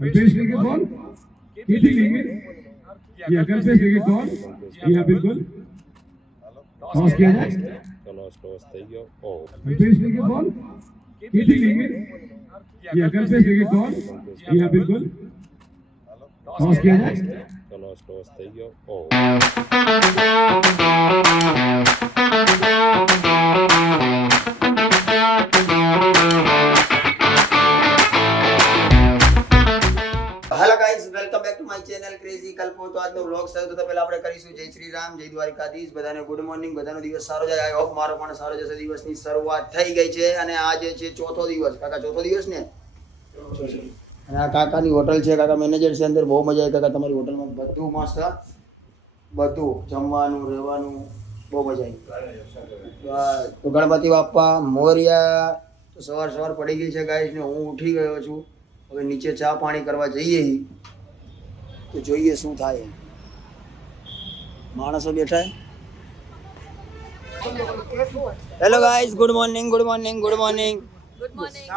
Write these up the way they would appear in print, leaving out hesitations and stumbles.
पेश लेंगे बॉल केटी लेंगे या घर पे लेंगे बॉल या बिल्कुल टॉस किया जाए चलो टॉस થઈ ગયો ઓ पेश लेंगे बॉल केटी लेंगे या घर पे लेंगे बॉल या बिल्कुल टॉस किया जाए ચલો ટોસ થઈ ગયો ઓ hello guys welcome back to my channel crazy Kalpo. तो આજનો વ્લોગ શરૂ થતા પહેલા આપણે કરીશું જય શ્રી રામ, જય દ્વારકાધીશ। બધાને ગુડ મોર્નિંગ, બધાનો દિવસ સારો જાય। આઈ હોપ મારો પણ સારો જશે। દિવસની શરૂઆત થઈ ગઈ છે અને આજે છે ચોથો દિવસ। કાકા ચોથો દિવસ ને? અને આ કાકાની હોટલ છે, કાકા મેનેજર છે અંદર। બહુ મજા આવી કાકા તમારી હોટલમાં, બધું મસ્ત, બધું જમવાનું રહેવાનું બહુ મજા આવી। તો ગણપતિ બાપ્પા મોર્યા। તો સવાર પડી ગઈ છે ગાઈસ ને હું ઉઠી ગયો છું। હવે નીચે ચા પાણી કરવા જઈએ તો જોઈએ શું થાય। માણસો બેઠા hello guys, good morning good morning good morning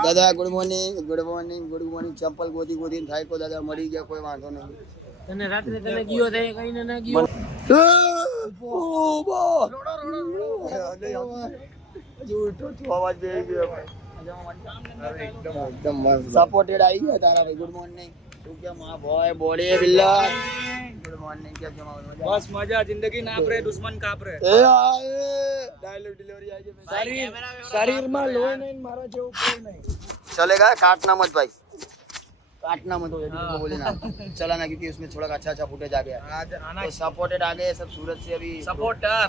દાદા, good morning good morning good morning. ચંપલ ગોતીને થાય કો દાદા મળી ગયા, કોઈ વાંધો નહીં। તને રાત્રે તને ગયો થાય કઈને ના ગયો અવાજ દે ગયો एकदम सपोर्टेड आई है तारा भाई। Good morning. तू क्या मां बॉय बॉडी है बिल्ला? Good morning. क्या क्या मजा? बस मजा, जिंदगी नाप रे, दुश्मन काप रे। ए आए डायलॉग डिलीवरी आई है। शरीर में लोही नहीं, मारा जो कोई नहीं चलेगा। काटना मत भाई, काटना मत। को बोले ना चलाना, क्योंकि उसमें थोड़ा अच्छा फुटेज आ गया। तो सपोर्टेड आ गए सब सूरत से अभी। सपोर्टर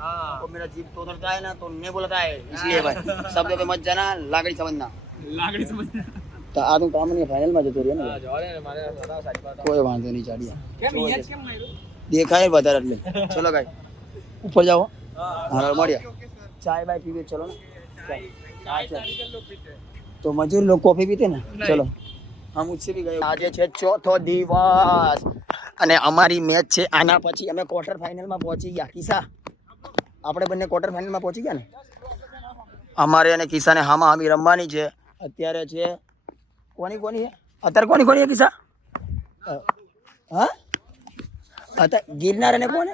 हाँ। तो मेरा जीप तो उधरता है ना, तो नहीं बोलता है, इसलिए भाई शब्द पे मत जाना, लागड़ी समझना। तो आ तू काम नहीं फाइनल में जतो रे ने। कोई वांधो नहीं चाड़िया। देखा है बता रहे। चलो गाइस ऊपर जाओ। हां मड़िया चाय बाय पीवे चलो ना। तो मजूर लोग कॉफी पीते ना। चलो हम उससे भी गए। આજે છે ચોથો દિવસ અને અમારી મેચ છે આના પછી અમે ક્વાર્ટર ફાઇનલમાં પહોંચી ગયા। કિસા આપણે બંને ક્વાર્ટર ફાઇનલમાં પહોંચી ગયા ને। અમારે અને કિસાને હામા હામી રમવાની છે। અત્યારે છે કોની છે અત્યારે કોની છે કિસા? હા અત્યારે ગિરનાર અને કોને?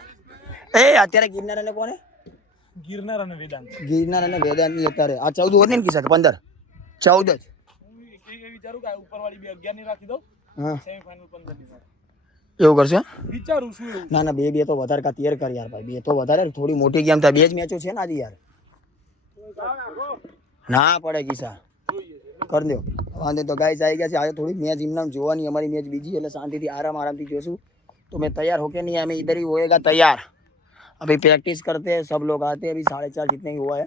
એ અત્યારે ગિરનાર અને કોને? गिरनार અને વેદાંત ની અત્યારે આ 14 ઓવર ને કિસા 15 14 જ વિચારું કે ઉપર વાળી બે 11 ની રાખી દો। હા સેમીફાઇનલ 15 ની એવું કરશે? વિચારું છું એવું। ના બે તો વધારે કા 13 કર યાર ભાઈ। બે તો વધારે, થોડી મોટી ગેમ થાય। બે જ મેચો છે ને આજે યાર। ના પડે કિસા કર દો વાંધો। તો ગાઈસ આવી ગયા છે। આજે થોડી મેચ ઇમનામ જોવાની, અમારી મેચ બીજી, એટલે શાંતિથી આરામથી જોશું। तो मैं तैयार होके नहीं, हमें इधर ही होएगा तैयार। अभी प्रैक्टिस करते हैं, सब लोग आते हैं। अभी 4:30 जितने ही हुआ है,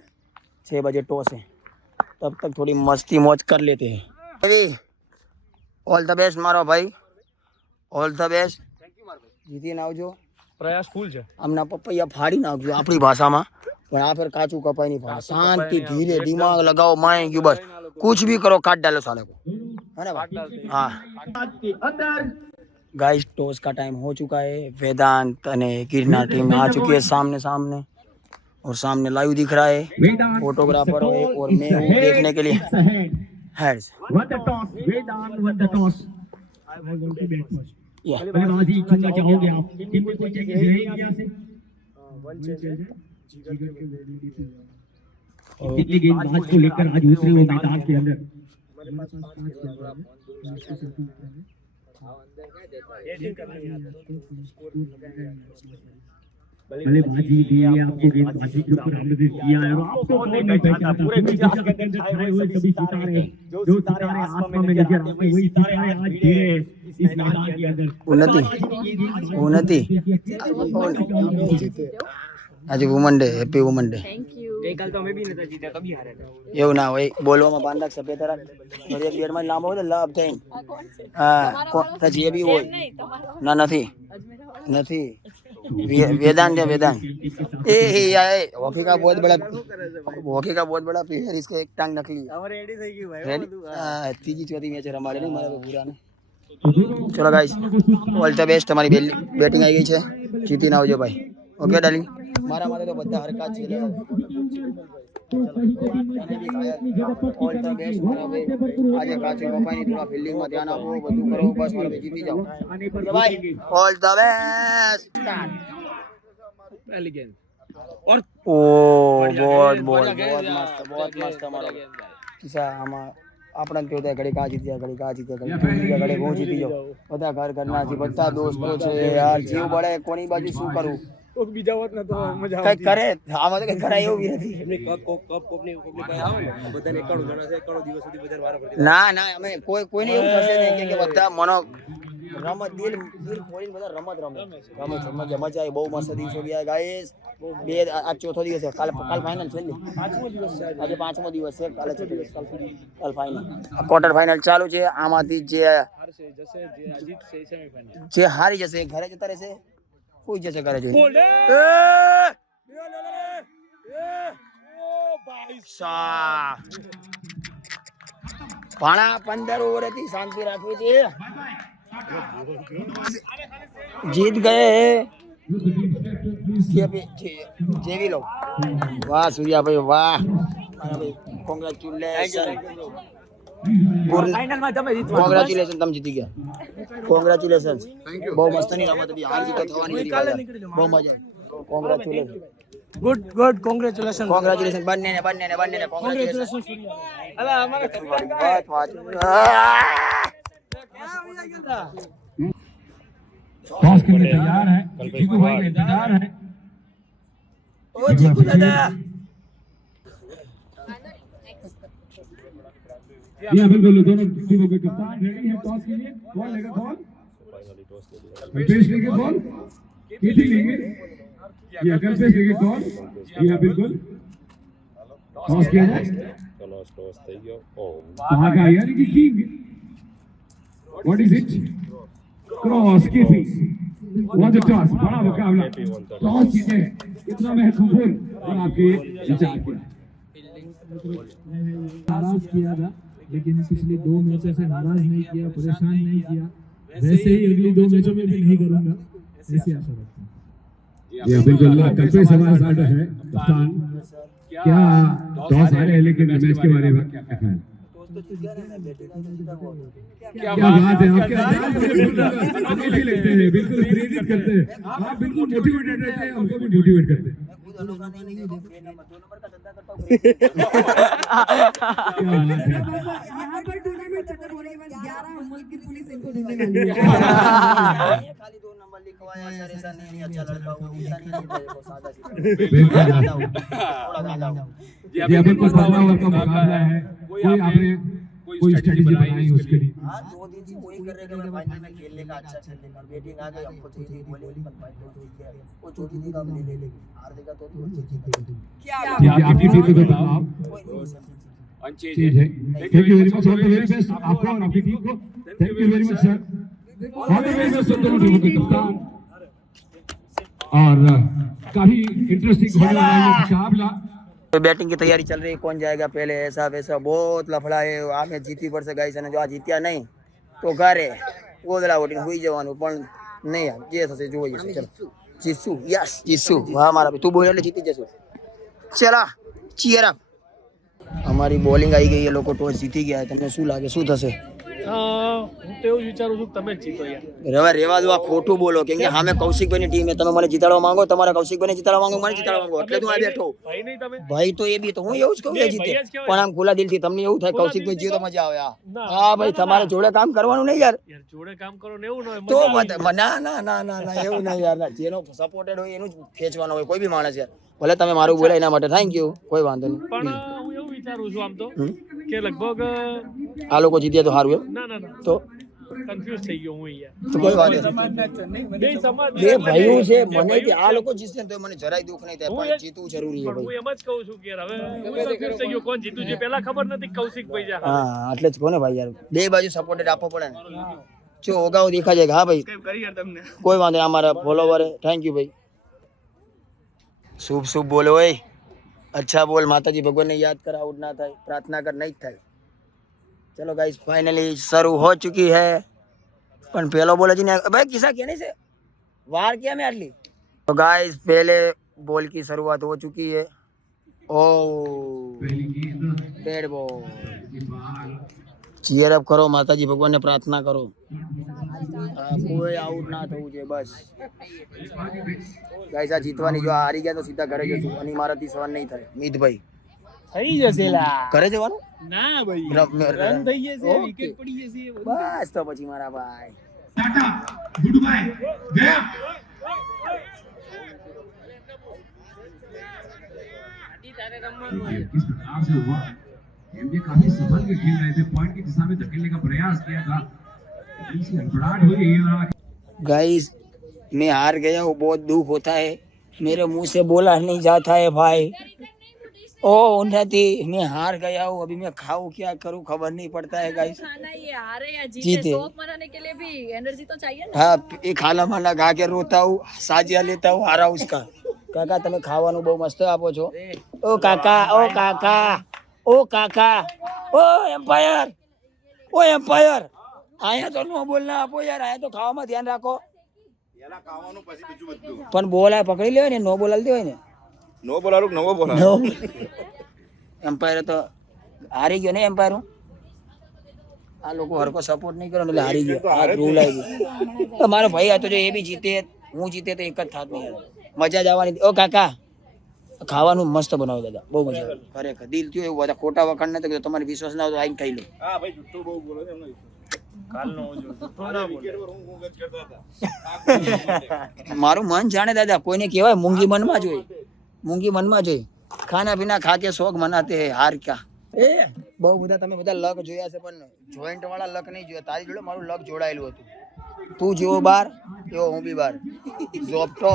6 बजे टॉस है, तब तक थोड़ी मस्ती मौज कर लेते हैं। ऑल द बेस्ट मारो भाई, ऑल द बेस्ट। જીતીને આવજો। પ્રયાસ ફૂલ છે। આમના પપૈયા ફાડી નાખજો આપણી ભાષામાં, પણ આ ફેર કાચું કપાઈ નહીં ફાડે। शांति धीरे दिमाग लगाओ, माएं क्यों बस कुछ भी करो, काट डालो साले को, है ना भाई? हाँ गाइस, टॉस का टाइम हो चुका है। वेदांत અને गिरनार टीम आ चुकी है सामने और सामने लाइव दिख रहा है। फोटोग्राफर है और मैं हूँ देखने के लिए। Heads What the toss? Vedant won the toss. I was going to bat first. बल्लेबाजी चुनना चाहोगे आप? टीम में कोई चेंजेस रहेगी यहाँ से? वन चेंज है। कितनी गेंदबाज को लेकर आज उतरे वो मैदान के अंदर? बल्लेबाजी दी है आपको, गेंदबाजी के ऊपर हमने भी किया है। आपको कौन नहीं पहचानता? पूरे विदेश के अंदर छाए हुए सभी सितारे, जो सितारे आसमान में नजर आते हैं, वही सितारे आज गिरे इस मैदान के अंदर। उन्नति आज woman day, happy woman day. ગઈકાલ તો અમે બી નતા જીત્યા, તો બી હારે હતા। એવું ના હોય, બોલવામાં બાંધક સફેદ રાખ, થોડી એક બેરમાં લાંબો હોય તો લાભ થાય। હા તો જે બી હોય ના નથી वेदांत है वेदांत। ए हॉकी का बहुत बड़ा प्लेयर, इसका एक टांग नकली। રેડી થઈ ગયું ભાઈ। रेडी? तीजी चौथी मैच हमारे नहीं, हमारा पूरा ने। चलो गाइस, ऑल द बेस्ट। हमारी बैटिंग आई गई है, जीतीने आवજો भाई। ओके डार्लिंग, मारा मारे तो બધા હરકત છે। ઓલ ધ બેસ્ટ મારા ભાઈ. આજે કાચી પપ્પાની થોડા ફિલ્ડિંગમાં ધ્યાન આપો, બધું કરો, બસ મારા ભાઈ જીતી જાઓ. ભાઈ ઓલ ધ બેસ્ટ. एलिगेंस ओ बहुत मस्त हमारा किसा आमा આપણને કેવું થાય ઘડી કા જીત્યા ઘડી કા જીત્યા ઘડી હું જીતી જાઉં. બધા ઘરના છે, બધા દોસ્તો છે યાર, જીવ બળે કોની બાજુ શું કરું, કોક બીજા હોત ને તો મજા કઈ કરે આમાં તો કઈ કરાય એવું બી નથી. ના ના અમે કોઈને એવું થશે નહીં કે બધા મનો રમત દિલ ખોલીને બધા રમત રમે મજા આવે. બહુ મસ્ત દિવસો ગયા ગાઈસ. આ ચોથો દિવસ છે, કાલ ફાઇનલ છેલ્લી આજે 5મો દિવસ છે, કાલ ફાઇનલ ક્વાર્ટર ફાઇનલ ચાલુ છે. આમાંથી જે હારી જશે ઘરે જતા રહેશે, કોઈ જશે ઘરે જોઈ. ભાણા 15 ઓવર હતી, શાંતિ રાખવી છે. जीत गए जेवी लोग. वाह सूर्या भाई वाह, कोंग्रेचुलेशन તમે જીતી ગયા. કોંગ્રેચ્યુલેશન. બહુ મસ્ત ની રમત હતી, હાર જીત થવાની હતી, બહુ મજા. કોંગ્રેચ્યુલેશન. गुड कांग्रेचुलेशन બંને ને કોંગ્રેચ્યુલેશન. टॉस के लिए तैयार है, जीतू भाई का इंतजार है. ओ जीतू दादा या बिल्कुल दोनों टीमों के कप्तान रेडी है टॉस के लिए. कौन लेगा बॉल? कल्पेश लेंगे बॉल, केटी लेंगे या कल्पेश लेंगे बॉल? या बिल्कुल टॉस किया जाए. टॉस થઈ ગયો. ઓ कहाँ का यानी कि king. What is it? Cross keeping one the toss. बड़ा मुकाबला, टॉस जीते कितना महत्वपूर्ण और आपके विचार किया. नाराज किया था, लेकिन पिछले 2 मैचों से नाराज नहीं किया, परेशान नहीं किया. वैसे ही अगली 2 मैचों में भी नहीं करूंगा, ऐसी आशा रखता हूँ. या बिल्कुल कल्पेश हमारे साथ है कप्तान. क्या टॉस हारे हैं, लेकिन मैच के बारे में क्या कहना है? क्या बात है, आपके अमेठी लगते हैं, बिल्कुल प्रेरित करते हैं, आप बिल्कुल मोटिवेटेड रहते हैं, हमको भी मोटिवेट करते हैं. यहाँ पर टूर्नामेंट खत्म होने के बाद 11 मुल्क की पुलिस इनको ढूंढने वाली है. खाली 2 नंबर लिखवाया सर, ऐसा नहीं अच्छा लड़का हो, ऐसा नहीं है, सादा सीधा थोड़ा गाओ. ये अपन को पढ़ना और का मुकाबला है, कोई आपने कोई स्ट्रेटजी बनाई उसके लिए? हाँ 2 दिन से वही कर रहे थे, फाइनल में खेलने का, अच्छा खेलने का. बैटिंग आ गई, हमको चाहिए बोले पर फाइनल जीत गया. वो चोटी देगा हम ले लेंगे, हार देगा तो भी जीतेगा. ठीक है, आपकी टीम को बताओ आप. ठीक है, thank you very much, all the very best आपको और आपकी टीम को. Thank you very much sir, all the very best दोनों टीमों के कप्तान. और काफी इंटरेस्टिंग होने वाला है ये मुकाबला. बैटिंग की तैयारी चल रही है, कौन जाएगा पहले, ऐसा वैसा बहुत लफड़ा है. आमे जीती पड़શે ગાઈસ, અને જો આ જીત્યા નહીં તો ઘરે ગોદડા ઓટીને હોઈ જવાનું. પણ નહીં યાર, જે થશે જોઈએ છે. ચલો જીતશું, યસ જીતશું. વાહ મારા ભાઈ, તું બોલ એટલે જીતી જશું. ચલા ચીયર અપ. અમારી બોલિંગ આવી ગઈ, એ લોકો ટોસ જીતી ગયા. તમને શું લાગે શું થશે? હું તો એવું જ વિચારું છું કે તમે જ જીતો યાર. હવે રેવા દો, આ ખોટું બોલો. કેમ કે સામે કૌશિકભાઈની ટીમ છે, તમે મને જીતાડવા માંગો, તમારા કૌશિકભાઈને જીતાડવા માંગો, મને જીતાડવા માંગો, એટલે હું આ બેઠો. ભાઈ નહીં તમે ભાઈ તો એ બી તો હું એવું જ કહું કે જીતે, પણ આમ ખુલ્લા દિલથી તમને એવું થાય કૌશિકભાઈ જીતો તો મજા આવે. હા ભાઈ, તમારે જોડે કામ કરવાનું નહીં યાર. યાર જોડે કામ કરો ને એવું ન હોય તો મજા ના ના ના ના ના એવું નહીં યાર. જેનો સપોર્ટેડ હોય એનું જ ખેંચવાનો હોય, કોઈ બી માણસ યાર. ભલે તમે મારું બોલે એના માટે થેન્ક યુ, કોઈ વાંધો નહીં. પણ હું એવું વિચારું છું આમ તો કે લગભગ આ લોકો જીત્યા તો સારું એમ. ના ના ના તો કન્ફ્યુઝ થઈ ગયો હું યાર. તો કોઈ વાત નહીં. બે સમાજ બે ભાઈઓ છે, મને કે આ લોકો જીતશે ને તો મને જરાય દુઃખ નહીં થાય, પણ જીતવું જરૂરી છે પણ હું ભાઈ. એમ જ કહું છું કે યાર હવે હું કન્ફ્યુઝ થઈ ગયો કોણ જીતું છે. પહેલા ખબર નથી કૌશિકભાઈ જા. હા એટલે જ કોને ભાઈ યાર, બે બાજુ સપોર્ટેડ આપવો પડે ને. જો ઓગાવ દેખા જાય. હા ભાઈ કોઈ વાંધો નહીં, અમારા ફોલોવર થેન્ક યુ ભાઈ. શુભ શુભ બોલો હોય, अच्छा बोल. माताजी भगवान ने याद कर, आउट ना થાય, प्रार्थना कर नहीं થાય. चलो गाइस फाइनली शुरू हो चुकी है. પણ પહેલો બોલ હજી નહીં. ભાઈ કિસ્સા क्या नहीं से वार किया मैं आटली. तो गाइस पहले बॉल की शुरुआत हो चुकी है. Oh, dead ball. Cheer up કરો, માતાજી ભગવાનને પ્રાર્થના કરો. કોઈ આઉટ ના થવું જોઈએ બસ. ગાઈસ આ જીતવાની, જો આ હારી ગયા તો સીધા ઘરે જશું અને મારાથી સહન નહીં થાય. મિતભાઈ થઈ જશે લા. ઘરે જવાનું ના ભાઈ, રન થઈ જશે, વિકેટ પડી જશે. બસ તો પછી મારા ભાઈ. તારે રમવાનું હોય. किस प्रकार से हुआ ये काफी संभल के खेल रहे थे, पॉइंट की दिशा में धकेलने का प्रयास किया था, इसी हड़बड़ाहट हुई ये वाला. गाइस मैं हार गया हूँ, बहुत दुख होता है, मेरे मुंह से बोला नहीं जाता है भाई. ओ उन्नति, मैं हार गया हूँ, अभी मैं खाऊं क्या करूं खबर नहीं पड़ता है गाइस. खाना ये हारे या जीते. जीते शौक मनाने के लिए भी एनर्जी तो चाहिए ना. हाँ, ये खाना माना खा के रोता हूँ, साजिया लेता हूँ, हारा उसका. કાકા તમે ખાવાનું બહુ મસ્ત આપો છો. ઓ કાકા, ઓ કાકા, ઓ કાકા, ઓ એમ્પાયર, ઓ એમ્પાયર, આયા તો નો બોલ ના આપો યાર, આયા તો ખાવામાં ધ્યાન રાખો. પણ બોલ આ પકડી લેવાય ને, નો બોલ આલી દેવાય ને. નો બોલાલું નવો બોલાલું. એમ્પાયર તો હારી ગયો ને. એમ્પાયર આ લોકો હરકો સપોર્ટ નહીં કરો એટલે હારી ગયો. આ રૂલ આવી ગયો. મારો ભાઈ હતો જો, એ બી જીતે હું જીતે તો એક જ થાત નહીં. મજા જ આવવાની. ઓ કાકા ખાવાનું મસ્ત બનાવો દાદા, બહુ મજા આવે ખરેખર. દિલ થયું એવું બધા ખોટા વખાણ નથી કરતો. તમારે વિશ્વાસ ના હોય તો આઈને ખાઈ લો. હા ભાઈ, જુઠ્ઠું બહુ બોલો છે એમને. કાલનો જો જુઠ્ઠો ના બોલે. હું ગજ કરતા હતા. મારું મન જાણે દાદા, કોઈને કહેવાય મૂંગી મનમાં જ હોય, મૂંગી મનમાં જ હોય. ખાના પીના ખા કે શોખ મનાતે હે, હાર ક્યાં. એ બહુ બધા તમે બધા લક જોયા છે, પણ જોઈન્ટ વાળા લક નહીં જોયા. તારી જોડે મારું લક જોડાયેલું હતું. તું જેવો બાર એવો હું બી બાર. ઝોપ્ટો આ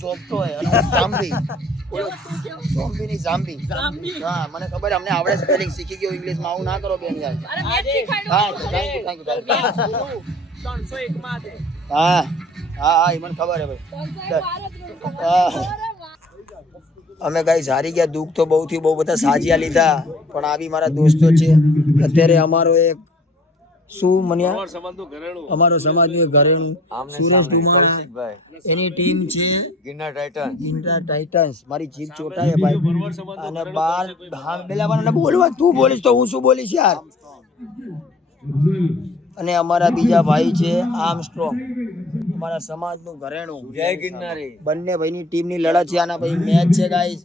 ઝોપ્ટો હે અને હું ઝામ્બી. ઝોમ્બી ની ઝામ્બી. હા મને ખબર, અમને આવડે સ્પેલિંગ શીખી ગયો ઇંગ્લિશમાં. આવું ના કરો બેન યાર. અરે મેચ શીખવાડ્યું. હા થેન્ક યુ 301 માં છે. હા હા હા, એ મને ખબર હે ભાઈ. 301 અમે ગાઈસ હારી ગયા. દુઃખ તો બહુ થયું, બહુ બધા સાજિયા લીધા, પણ આ બી મારા દોસ્તો છે. અત્યારે અમારો એક શું મન્યા, અમારો સમાજનું ઘરેણું સુરેશ કુમાર, એની ટીમ છે ગિરનાર ટાઇટન્સ. મારી જીભ ચોટાય ભાઈ. અને બાર પેલા બોલવા, તું બોલીશ તો હું શું બોલીશ યાર. અને અમારા બીજા ભાઈ છે આર્મસ્ટ્રોંગ, અમારા સમાજનું ઘરેણું. જય ગિરનારી. બંને ભાઈની ટીમની લડત છે. આના ભાઈ મેચ છે ગાઈસ.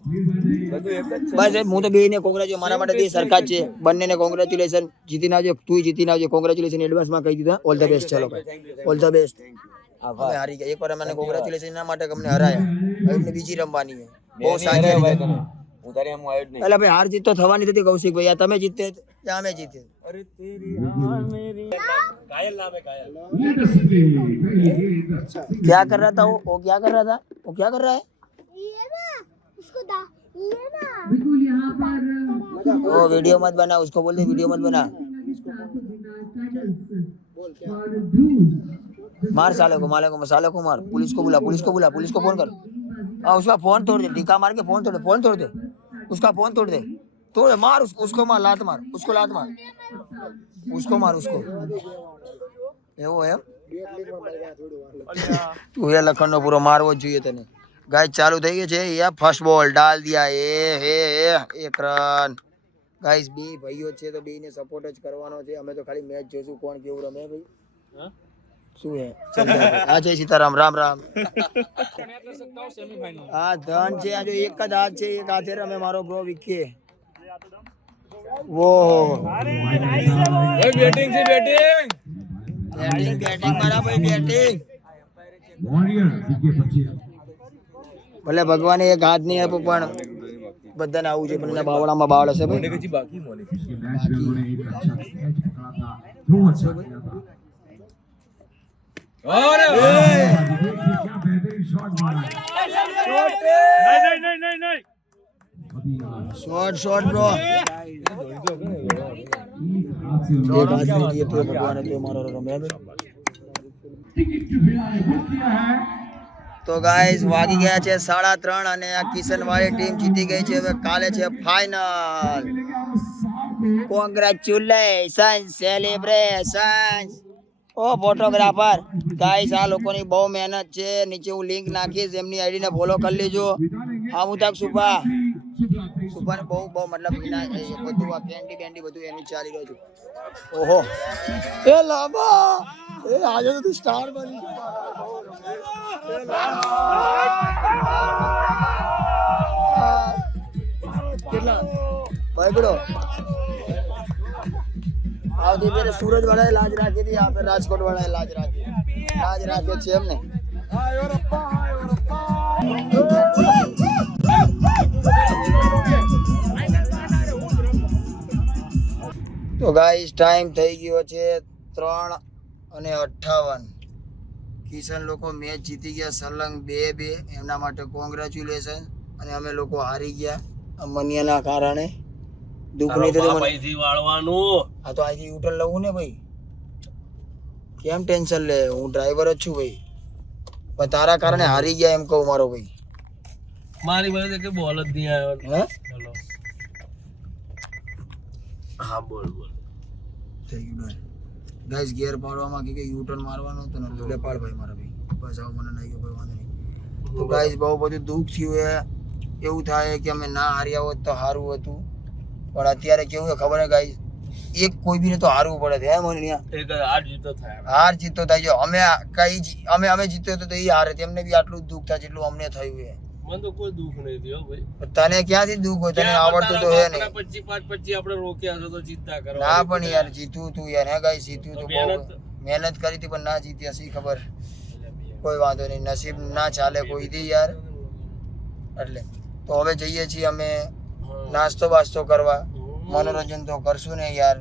બસ હું તો બેને કોંગ્રેચ્યુલેશન, મારા માટે બે સરખા જ છે. બંનેને કોંગ્રેચ્યુલેશન. જીતી નાવજો, તું જીતી નાવજો. કોંગ્રેચ્યુલેશન એડવાન્સમાં કહી દીધા. All the best. ચાલો ભાઈ, ઓલ ધ બેસ્ટ. અમે હારી ગયા. એકવાર અમને કોંગ્રેચ્યુલેશન એના માટે કે અમને હરાયા. હવે અમને બીજી રમવાની છે. બહુ સારી રીતે. એટલે ભાઈ હાર જીત તો થવાની હતી કૌશિકભાઈ. આ તમે જીતે ત્યાં અમે જીતે. क्या कर रहा था वो क्या कर रहा था, वो क्या कर रहा है? वो वीडियो मत बना, उसको बोल दे वीडियो मत बना. मार साले को, साले को मार. पुलिस को बुला, पुलिस को फोन कर. उसका फोन तोड़ दे, टीका मार के फोन तोड़ दे. उसका फोन तोड़ दे. मार उसको मार, लात मार उसको, लात मार उसको, मार उसको. એવો એમ તું એ લખણનો પૂરો મારવો જ જોઈએ તને. ગાઈસ ચાલુ થઈ ગઈ છે. યા ફર્સ્ટ બોલ ડાલ દિયા. એક રન. ગાઈસ બે ભાઈઓ છે તો બેને સપોર્ટ જ કરવાનો છે. અમે તો ખાલી મેચ જોશું કોણ કેવું રમે ભાઈ. શું હે આ જય સીતારામ, રામ રામ. હા ધન છે. આ જો એક જ હાથ છે, એક હાથે રમે મારો બ્રો વિકી. वो બેટિંગ છે, બેટિંગ મારા ભાઈ બેટિંગ. वॉरियर विकेट बचे. ભલે ભગવાને એક હાથ નહીં આપ્યો, પણ બધાને આવું છે. પણ બાવળામાં બાવળ હશે ભાઈ. इसके मैच में उन्होंने एक अच्छा कैच पकड़ा था, दो अच्छा किया था. અરે देखिए क्या बेहतरीन शॉट मारा है. નહીં. अभी શોર્ટ બ્રો. एक हाथ से એક હાથ નહીં દીએ તો ભગવાને તો મારો રમે. टिकट की भिड़ा ने बुक किया है. તો ગાઈસ વાગી ગયા છે 3:30 અને આ કિશનવાળી ટીમ જીતી ગઈ છે. હવે કાલે છે ફાઇનલ. Congratulation, celebration. ઓ ઓ ફોટોગ્રાફર ગાઈસ આ લોકોની બહુ મહેનત છે. નીચે હું લિંક નાખીશ, એમની આઈડી ને ફોલો કરી લેજો. હા હું તક સુપાને બહુ મતલબ બધું આ કેન્ડી બેન્ડી બધું એનું ચાલી રહ્યું છે. ઓહો એ લાંબા એ આજે તો તું સ્ટાર બની કેટલા ભાઈબડો આવતી પેલે સુરત વાળાએ લાજ રાખી હતી, આ રાજકોટ વાળાએ લાજ રાખી છે એમને. તો ગાઈસ ટાઈમ થઈ ગયો છે 3:58. કિશન લોકો મેચ જીતી ગયા સલંગ 2-2, એમના માટે કોંગ્રેચ્યુલેશન. અને અમે લોકો હારી ગયા મનિયાના કારણે. દુઃખ નહીં થતું મને. હા તો અહીંથી યુટર્ન લઉં ને ભાઈ, કેમ ટેન્શન લે, હું ડ્રાઈવર જ છું ભાઈ. પણ તારા કારણે હારી ગયા એમ કહું મારો ભાઈ. મારી પાસે કે બોલ જ નહીં આવ્યો. હે ચલો હા બોલ થઈ ગયું ગાઈસ. ગેર પાડવામાં કે યુટર્ન મારવાનો હતો ને એટલે પાડ ભાઈ મારા ભાઈ. બસ હવે મને નહીં ગયો, વાંધો નહીં. તો ગાઈસ બહુ બધું દુઃખ થયું હે. એવું થાય કે અમે ના હાર્યા હોત તો સારું હતું, પણ અત્યારે કેવું છે ખબર હે ગાઈસ, એક કોઈ બી ને તો હારવું પડે છે. હે મોનિયા એક હાર જીતો થાય, હાર જીતો થાય. જો અમે જીત્યો તો એ હારે, તેમને બી આટલું દુઃખ થાય જેટલું અમને થયું છે. મને તો કોઈ દુઃખ નહીં થયો ભાઈ. તને ક્યાંથી દુઃખ હોય, તને આવડતું તો હે નહીં. 25 આપણે રોક્યા છો તો જીતતા કરો. ના પણ યાર જીતું તું યાર. હે ગાઈસ જીતું તું, બહુ મહેનત કરી હતી પણ ના જીત્યા સી ખબર. કોઈ વાંધો નહીં, નસીબ ના ચાલે કોઈ દી યાર. એટલે તો હવે જઈએ છીએ અમે નાસ્તો બાસ્તો કરવા. મનોરંજન તો કરશું ને યાર,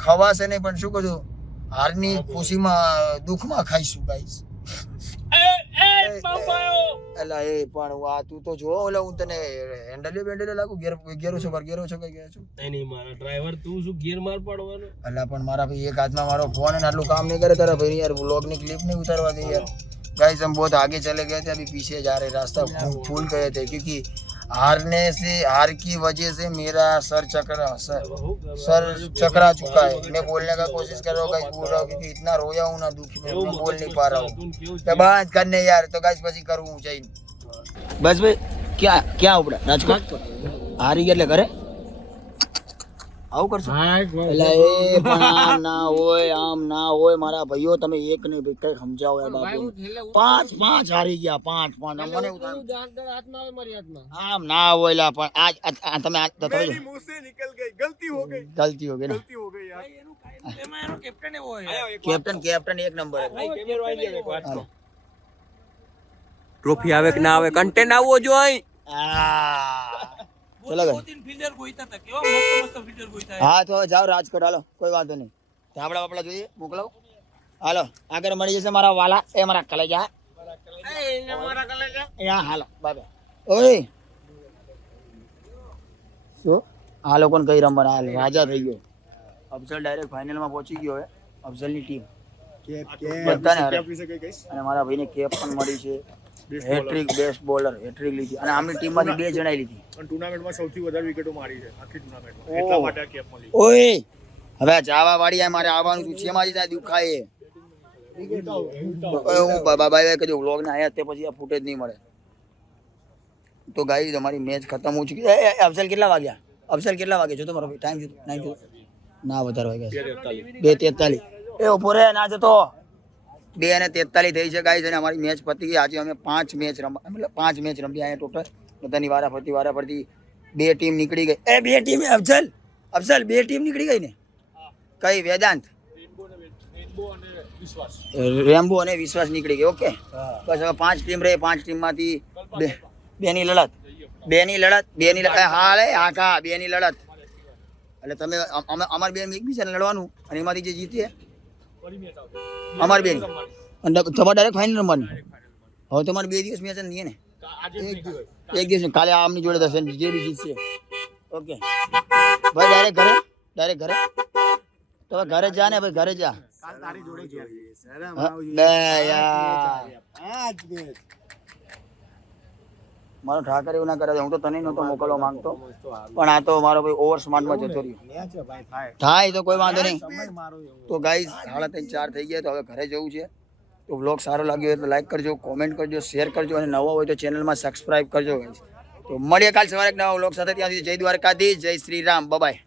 ખવાશે નહીં પણ શું કરું, હારની ખુશીમાં દુઃખમાં ખાઈશું ગાઈસ. એલા એ પણ આ તું તો જો ઓલા હું તને હેન્ડલ્યો લાગુ ગેરો છો કઈ ગયા છો. નહીં મારા ડ્રાઈવર તું શું ગેર માર પાડવાનો. અલા પણ મારા ભાઈ એક હાથમાં મારો ફોન અને આટલું કામ નહીં કરે તારા ભાઈ યાર. વ્લોગ ની ક્લિપ नहीं उतारवा दी यार. गाइस हम बहुत आगे चले गए थे, अभी पीछे जा रहे, रास्ता भूल गए थे क्योंकि हार की वजह से मेरा सर चकरा चुका है. मैं बोलने का कोशिश कर रहा हूँ गाइस, बोल रहा हूँ क्योंकि इतना रोया हूँ ना दुख में, मैं बोल नहीं पा रहा हूँ. तो बात करने यार तो गाइस પછી કરું હું જઈને. બસ ભાઈ ક્યાં ઉપડા રાજકોટ હારી ગયા એટલે ઘરે આવું કરશો. એટલે એ પણ આમ ના હોય, આમ ના હોય મારા ભાઈઓ. તમે એક નહીં ભાઈ કઈ સમજાવો યાર બાપુ. 5 હારી ગયા, 5 મને આમ ના હોય લા. પણ આજ તમે मेरी मुंह से निकल गई, गलती हो गई ना यार. એમાં એનો કેપ્ટન એવો હોય. કેપ્ટન એક નંબર. ટ્રોફી આવે કે ના આવે, કન્ટેન્ટ આવવો જોઈએ. ચલો ભાઈ. ફિલ્ડર ગોઈતા હતા, કેવા મસ્ત ફિલ્ડર ગોઈતા. હા તો જાઓ રાજકોટ, હાલો કોઈ વાંધો નહીં. ધાબળા બાપડા જોઈએ મોકલાવ. હાલો આગળ મળી જશે મારા વાલા, એ મારા કલેજા. હાલો બાય. ઓય શું આ લોકોને કઈ રમવાના, હાલ રાજા થઈ ગયો. અફઝલ ડાયરેક્ટ ફાઇનલમાં પહોંચી ગયો હે. અફઝલની ટીમ બધાને હારે. અને મારા ભાઈને કેપ પણ મળી છે. હેટ્રિક બેસ્ટ બોલર હેટ્રિક લીધી. અને આમની ટીમમાંથી 2 જણાઈ લીધી. અને ટુર્નામેન્ટમાં સૌથી વધારે વિકેટો મારી છે આખી ટુર્નામેન્ટમાં, એટલા માટે આ કેપ મળી. ઓય હવે જાવા વાળી મારે આવવાનું છે. શેમાં જાય દુખાય હું બાબાએ કીધું વ્લોગ ના આયા તે પછી આ ફૂટેજ નહીં મળે. તો ગાઈસ તમારી મેચ ખતમ हो चुकी है. અફઝલ કેટલા વાગ્યા? જો તમારો ટાઈમ જો 9 ના વધારે વાગ્યા 2:43. એ ઉભો રે ના જતો. 2:43 થઈ છે ગાઈસ. અને અમારી મેચ પતી ગઈ. આજે અમે 5 મેચ રમી અહીંયા ટોટલ. બધાની વારાફરતી 2 ટીમ નીકળી ગઈ. 2 ટીમ અફઝલ 2 ટીમ નીકળી ગઈ ને. કઈ વેદાંત, રેમ્બો અને વિશ્વાસ નીકળી ગઈ. ઓકે બસ હવે 5 ટીમ રહી. 5 ટીમમાંથી 2 ની લડત. હાલ આખા 2 ની લડત. એટલે તમે અમાર 2 એકબીજાને લડવાનું અને એમાંથી જે જીતે અમાર 2 ની અને તમારે ડાયરેક્ટ ફાઇનલ રમવાની. હવે તમારે 2 દિવસ મેચ નહીં ને, એક દિવસ કાલે આમની જોડે થશે જે બી જીતશે. ઓકે ભાઈ ડાયરેક્ટ ઘરે તો ઘરે જા ને ભાઈ, ઘરે જા. મારો ઠાકર એવું ના કરે હું તો તને નહોતો મોકલવા માંગતો પણ આ તો મારો ભાઈ ઓવર સ્માર્ટમાં જતો રહ્યો થાય તો કોઈ વાંધો નહીં તો ગાઈઝ 3:30 થઈ ગયા તો હવે ઘરે જવું છે તો વ્લોગ સારો લાગ્યો હોય તો લાઈક કરજો કોમેન્ટ કરજો શેર કરજો અને નવા હોય તો ચેનલમાં સબસ્ક્રાઈબ કરજો ગાઈઝ તો મળીએ કાલ સવારે એક નવા વ્લોગ સાથે ત્યાં સુધી જય દ્વારકાધીશ જય શ્રી રામ બાય